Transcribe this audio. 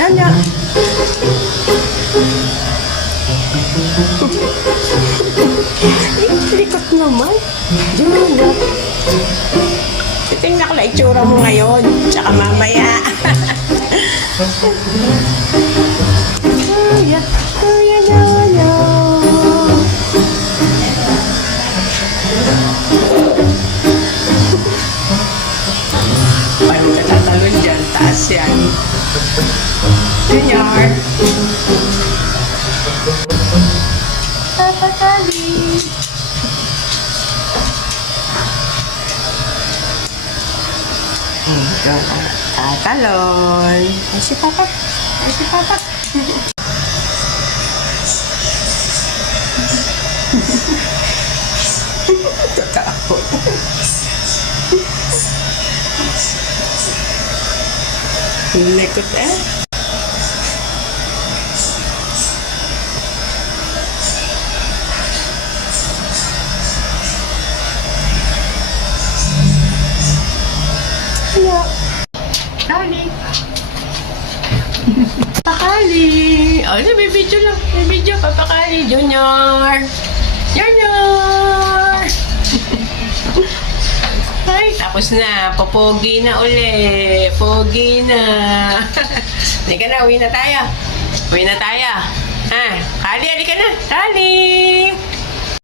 Ano? Likot naman. Junior. Titingnan ko na itsura mo ngayon. Tsaka mamaya. Kuya, kuya, kuya. Paano ka tatalon dyan? Taas yan. Junior. Papatali. Ito na. Tatalon. Ay, si Papa. Ay, si Papa. Totoo. Likot eh. Hello. Kali. Papakali. Oh, may video lang. May video. Papakali. Junior. Junior. Ay, tapos na. Popogi na uli. Pogi na. Halika na. Uwi na tayo. Uwi na tayo. Ah, Kali, halika na. Kali.